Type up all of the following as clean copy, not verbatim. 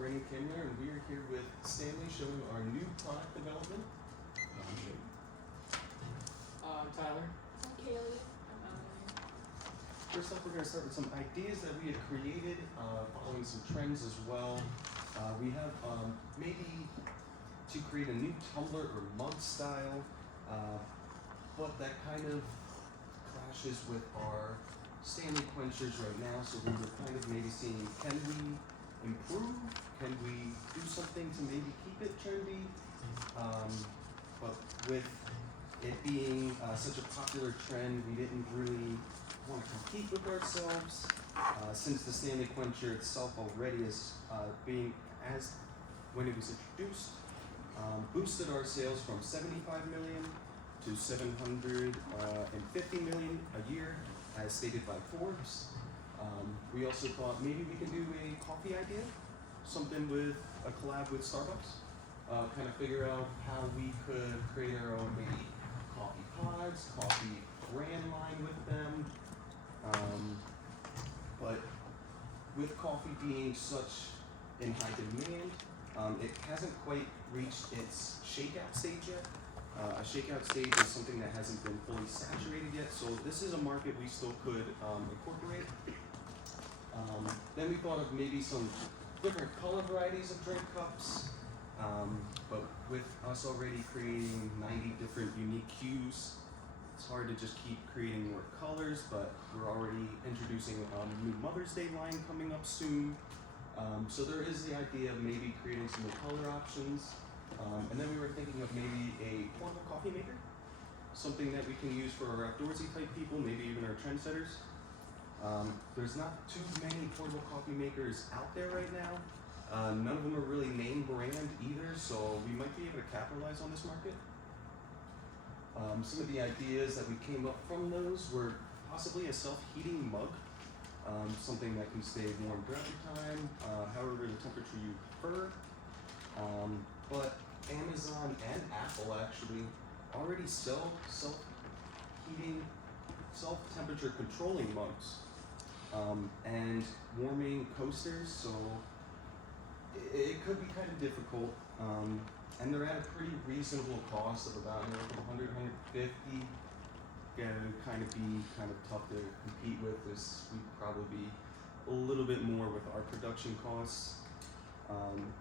Brandon Kimler, and we are here with Stanley showing our new product development. I'm Tyler. I'm Kaylee. I'm Eleanor. First up, we're going to start with some ideas that we had created, following some trends as well. We have maybe to create a new tumbler or mug style, but that kind of clashes with our Stanley quenchers right now, so we were kind of maybe seeing, can we improve? Can we do something to maybe keep it trendy? But with it being such a popular trend, we didn't really want to compete with ourselves, since the Stanley quencher itself already is being, as when it was introduced, boosted our sales from 75 million to 750 million a year, as stated by Forbes. We also thought maybe we can do a coffee idea, something with a collab with Starbucks. Kind of figure out how we could create our own maybe coffee pods, coffee brand line with them. But with coffee being such in high demand, it hasn't quite reached its shakeout stage yet. A shakeout stage is something that hasn't been fully saturated yet, so this is a market we still could incorporate. Then we thought of maybe some different color varieties of drink cups, but with us already creating 90 different unique hues, it's hard to just keep creating more colors, but we're already introducing a new Mother's Day line coming up soon. So there is the idea of maybe creating some more color options. And then we were thinking of maybe a portable coffee maker, something that we can use for our outdoorsy type people, maybe even our trendsetters. There's not too many portable coffee makers out there right now. None of them are really name brand either, so we might be able to capitalize on this market. Some of the ideas that we came up from those were possibly a self-heating mug, something that can stay warm throughout the time, however the temperature you prefer. But Amazon and Apple actually already sell self-heating, self-temperature controlling mugs, and warming coasters, so it could be kind of difficult, and they're at a pretty reasonable cost of about 100, 150. Gonna kind of be kind of tough to compete with, as we'd probably be a little bit more with our production costs.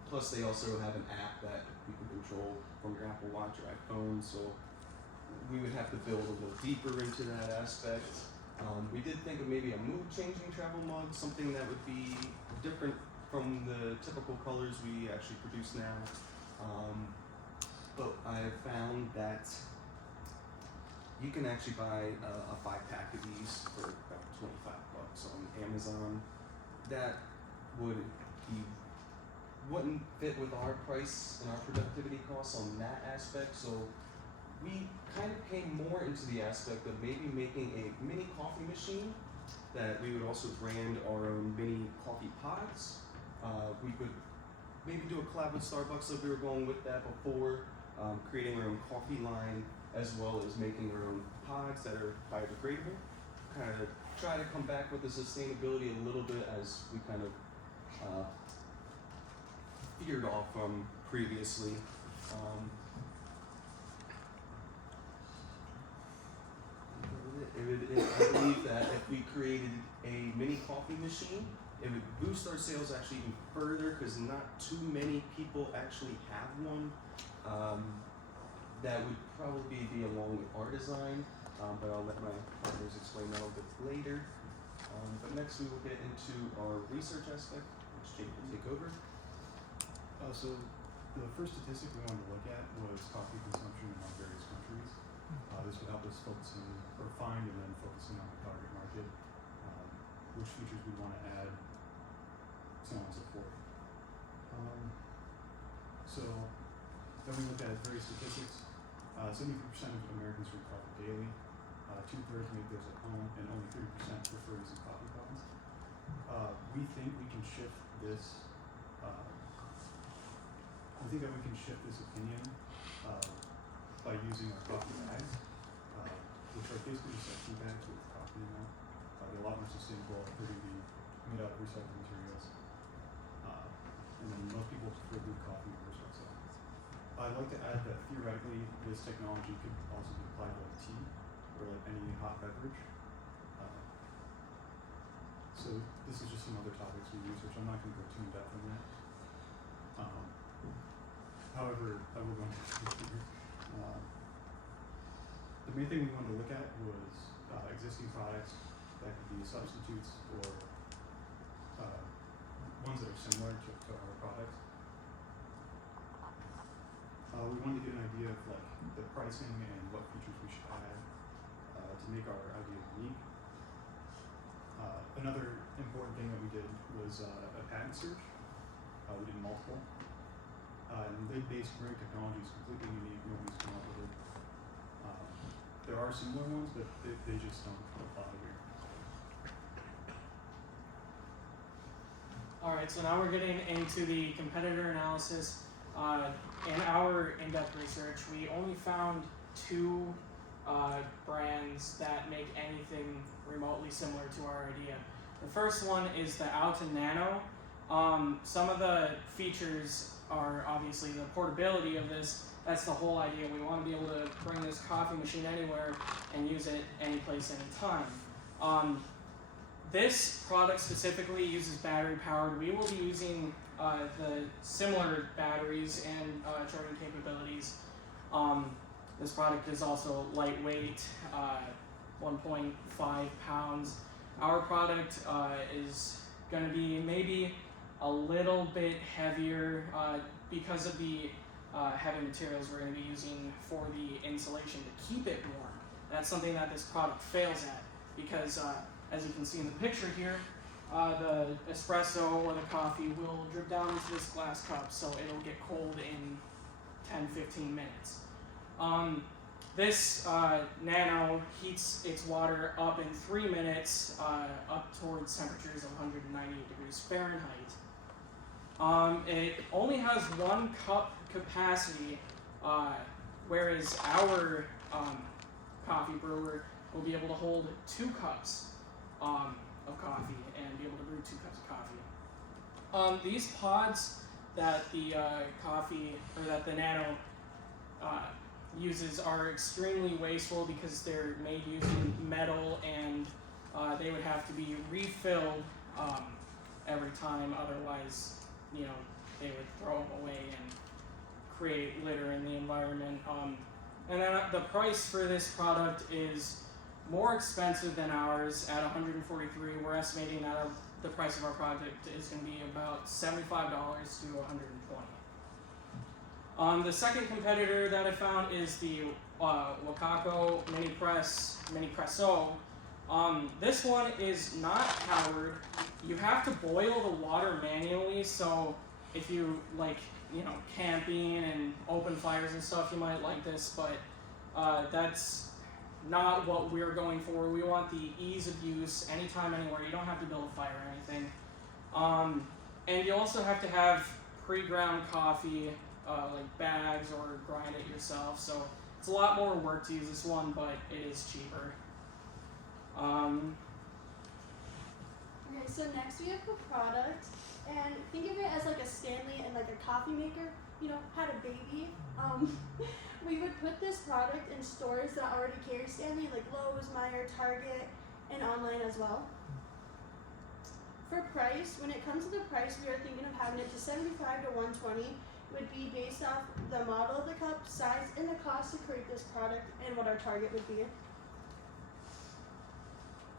Plus they also have an app that we can control from your Apple Watch or iPhone, so we would have to build a little deeper into that aspect. We did think of maybe a mood-changing travel mug, something that would be different from the typical colors we actually produce now. But I found that you can actually buy a 5-pack of these for about $25 on Amazon. That wouldn't fit with our price and our productivity costs on that aspect, so we kind of came more into the aspect of maybe making a mini coffee machine that we would also brand our own mini coffee pods. We could maybe do a collab with Starbucks like we were going with that before, creating our own coffee line as well as making our own pods that are biodegradable. Kind of try to come back with the sustainability a little bit, as we kind of veered off from previously. I believe that if we created a mini coffee machine, it would boost our sales actually even further, because not too many people actually have one. That would probably be along with our design, but I'll let my partners explain that a little bit later. But next we will get into our research aspect, which Jake will take over. So the first statistic we wanted to look at was coffee consumption in various countries. This would help us focus or find and then focusing on the target market, which features we want to add, so on and so forth. So then we looked at various statistics. 73% of Americans drink coffee daily, 2/3 make theirs at home, and only 30% prefer using coffee pods. We think we can shift this. We think that we can shift this opinion by using our coffee bags, which are basically just like tea bags with coffee in them. They're a lot more sustainable. They're going to be made out of recycled materials. And then I'd like to add that theoretically this technology could also be applied to like tea or like any hot beverage. So this is just some other topics we researched. I'm not going to go too in depth on that. However, I will go into it here. The main thing we wanted to look at was existing products that could be substitutes or ones that are similar to our products. We wanted to get an idea of like the pricing and what features we should add to make our idea unique. Another important thing that we did was a patent search. We did multiple. And lid-based brewing technology is completely unique. Nobody's come up with it. There are similar ones, but they just don't apply here. Alright, so now we're getting into the competitor analysis. In our in-depth research, we only found 2 brands that make anything remotely similar to our idea. The first one is the Alta Nano. Some of the features are obviously the portability of this. That's the whole idea. We want to be able to bring this coffee machine anywhere and use it any place, anytime. This product specifically uses battery powered. We will be using the similar batteries and charging capabilities. This product is also lightweight, 1.5 pounds. Our product is going to be maybe a little bit heavier because of the heavy materials we're going to be using for the insulation to keep it warm. That's something that this product fails at because as you can see in the picture here, the espresso or the coffee will drip down into this glass cup, so it'll get cold in 10-15 minutes. This Nano heats its water up in 3 minutes up towards temperatures of 198 degrees Fahrenheit. It only has 1 cup capacity, whereas our coffee brewer will be able to hold 2 cups of coffee and be able to brew 2 cups of coffee. These pods that the the Nano uses are extremely wasteful because they're made using metal and they would have to be refilled every time, otherwise, you know, they would throw them away and create litter in the environment. And then the price for this product is more expensive than ours at $143. We're estimating that the price of our product is going to be about $75 to $120. The second competitor that I found is the Wacaco Mini Presso. This one is not powered. You have to boil the water manually, so if you like, you know, camping and open fires and stuff, you might like this, but that's not what we're going for. We want the ease of use, anytime, anywhere. You don't have to build a fire or anything. And you also have to have pre-ground coffee, like bags, or grind it yourself. So it's a lot more work to use this one, but it is cheaper. Okay, so next we have the product, and think of it as like a Stanley and like a coffee maker, you know, had a baby. We would put this product in stores that already carry Stanley, like Lowe's, Meijer, Target, and online as well. For price, when it comes to the price, we are thinking of having it to $75 to $120. Would be based off the model of the cup, size, and the cost to create this product, and what our target would be.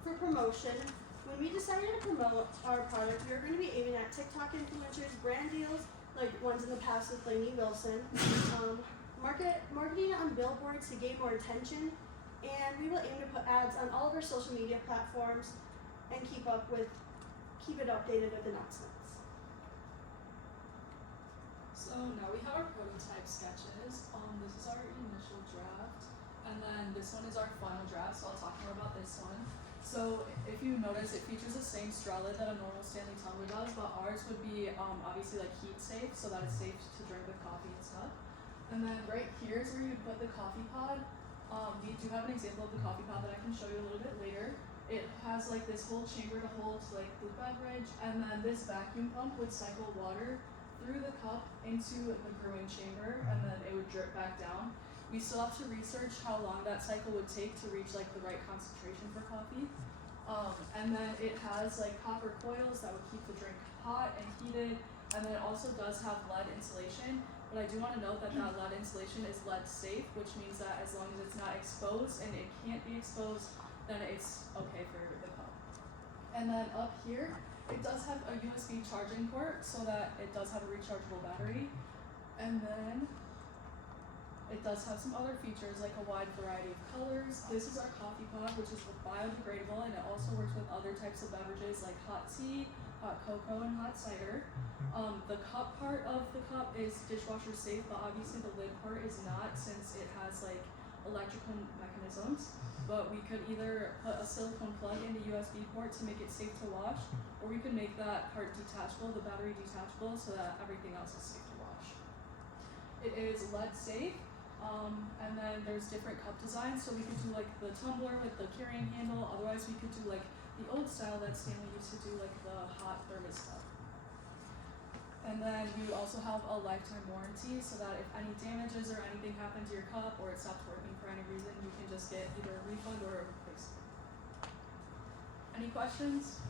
For promotion, when we decided to promote our product, we were going to be aiming at TikTok influencers, brand deals, like ones in the past with Lainey Wilson, marketing on billboards to gain more attention, and we will aim to put ads on all of our social media platforms and keep it updated with announcements. So now we have our prototype sketches. This is our initial draft, and then this one is our final draft, so I'll talk more about this one. So if you notice, it features the same straw lid that a normal Stanley tumbler does, but ours would be obviously like heat safe, so that it's safe to drink with coffee and stuff. And then right here is where you put the coffee pod. We do have an example of the coffee pod that I can show you a little bit later. It has like this whole chamber to hold like the beverage, and then this vacuum pump would cycle water through the cup into the brewing chamber, and then it would drip back down. We still have to research how long that cycle would take to reach like the right concentration for coffee. And then it has like copper coils that would keep the drink hot and heated, and then it also does have lead insulation. But I do want to note that that lead insulation is lead safe, which means that as long as it's not exposed, and it can't be exposed, then it's okay for the cup. And then up here, it does have a USB charging port so that it does have a rechargeable battery. And then it does have some other features like a wide variety of colors. This is our coffee pod, which is biodegradable, and it also works with other types of beverages like hot tea, hot cocoa, and hot cider. The cup part of the cup is dishwasher safe, but obviously the lid part is not, since it has like electrical mechanisms. But we could either put a silicone plug in the USB port to make it safe to wash, or we could make that part detachable, the battery detachable, so that everything else is safe to wash. It is lead safe. And then there's different cup designs, so we could do like the tumbler with the carrying handle, otherwise we could do like the old style that Stanley used to do, like the hot thermos cup. And then we would also have a lifetime warranty, so that if any damages or anything happen to your cup, or it stops working for any reason, you can just get either a refund or a replacement. Any questions?